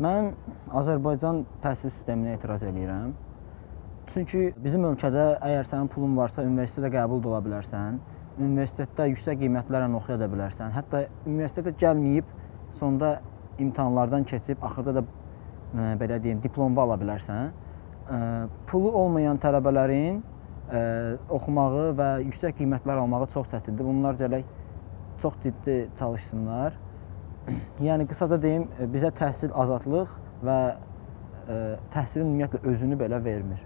Mən Azərbaycan təhsil sisteminə etiraz edirəm. Çünki bizim ölkədə əgər sənin pulun varsa, universitetə qəbul ola bilərsən, universitetdə yüksək qiymətlərlə oxuya da bilərsən, hətta universitetə gəlməyib, sonda imtahanlardan keçib, axırda da belə deyim, diplomba ala bilərsən. Pulu olmayan tələbələrin oxumağı və yüksək qiymətlər almağı çox çətindir. Bunlar gərək çox ciddi çalışsınlar. Yəni qısaca deyim, bizə təhsil azadlıq və təhsilin ümumiyyətlə özünü belə vermir.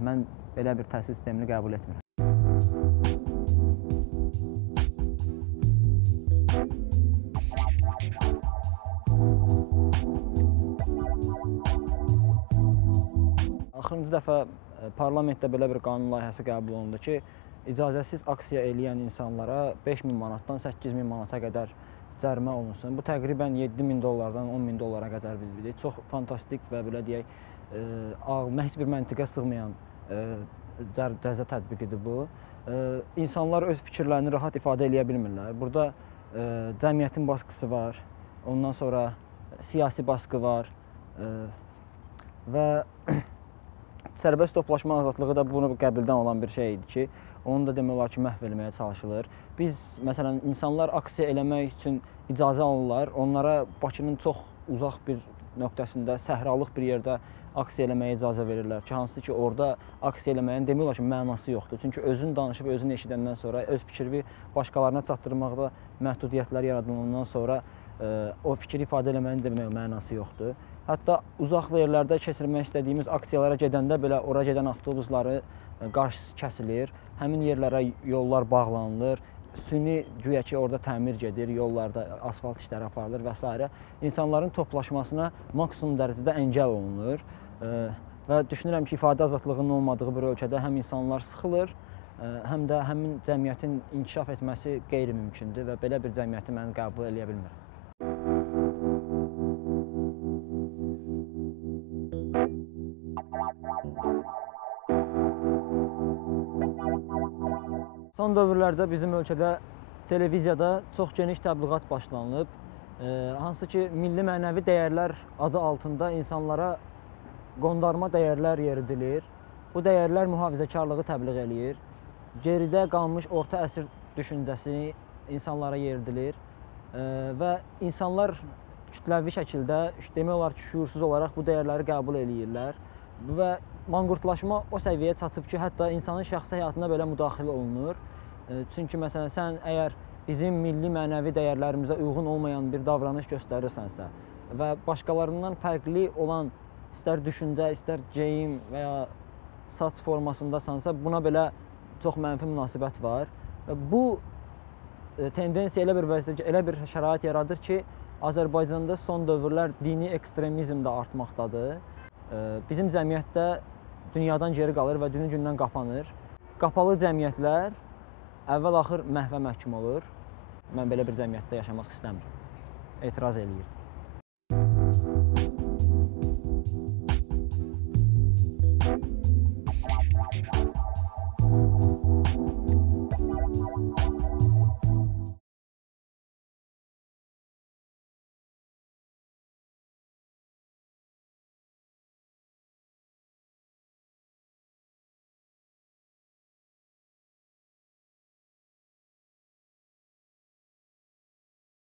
Mən belə bir təhsil sistemini qəbul etmirəm. Axırıncı dəfə parlamentdə belə bir qanun layihəsi qəbul olundu ki, icazəsiz aksiya eləyən insanlara 5000 manatdan 8000 manata qədər cərimə olunsun. Bu təqribən 7000 dollardan 10000 dollara qədər bir çox fantastik və belə deyək, heç bir məntiqə sığmayan cəza tətbiqidir bu. İnsanlar öz fikirlərini rahat ifadə edə bilmirlər. Burada cəmiyyətin baskısı var, ondan sonra siyasi baskı var və sərbəst toplaşma azadlığı da bunu qəbildən olan bir şey idi ki, onu da demək olar ki, məhv etməyə çalışılır. Biz, məsələn, insanlar aksiya eləmək üçün icazə alırlar, onlara Bakının çox uzaq bir nöqtəsində, səhralıq bir yerdə aksiya eləməyə icazə verirlər ki, hansı ki, orada aksiya eləməyin demək olar ki, mənası yoxdur. Çünki özün danışıb, özün eşidəndən sonra, öz fikrini başqalarına çatdırmaqda məhdudiyyətlər yaradılandan sonra o fikri ifadə eləməyin demək mənası yoxdur. Hətta uzaq yerlərdə keçirmək istədiyimiz aksiyalara gedəndə belə ora gedən avtobusları qarşısı kəsilir, həmin yerlərə yollar bağlanılır, süni güya ki, orada təmir gedir, yollarda asfalt işləri aparılır və s. İnsanların toplaşmasına maksimum dərəcədə əngəl olunur və düşünürəm ki, ifadə azadlığının olmadığı bir ölkədə həm insanlar sıxılır, həm də həmin cəmiyyətin inkişaf etməsi qeyri-mümkündür və belə bir cəmiyyəti mən qəbul edə bilmirəm. Son dövrlərdə bizim ölkədə televiziyada çox geniş təbliğat başlanılıb. Hansı ki, milli mənəvi dəyərlər adı altında insanlara qondarma dəyərlər yeridilir. Bu dəyərlər mühafizəkarlığı təbliğ eləyir. Geridə qalmış orta əsr düşüncəsi insanlara yeridilir və insanlar kütləvi şəkildə, demək olar ki, şüursuz olaraq bu dəyərləri qəbul eləyirlər və manqurtlaşma o səviyyəyə çatıb ki, hətta insanın şəxsi həyatına belə müdaxilə olunur. Çünki məsələn, sən əgər bizim milli mənəvi dəyərlərimizə uyğun olmayan bir davranış göstərirsənsə və başqalarından fərqli olan istər düşüncə, istər geyim və ya saç formasındasansa, buna belə çox mənfi münasibət var. Bu tendensiya elə bir şərait yaradır ki, Azərbaycanda son dövrlər dini ekstremizm də artmaqdadır. Bizim cəmiyyətdə dünyadan geri qalır və günü-gündən qapanır. Qapalı cəmiyyətlər əvvəl-axır məhvə məhkum olur. Mən belə bir cəmiyyətdə yaşamaq istəmirəm. Etiraz eləyirəm.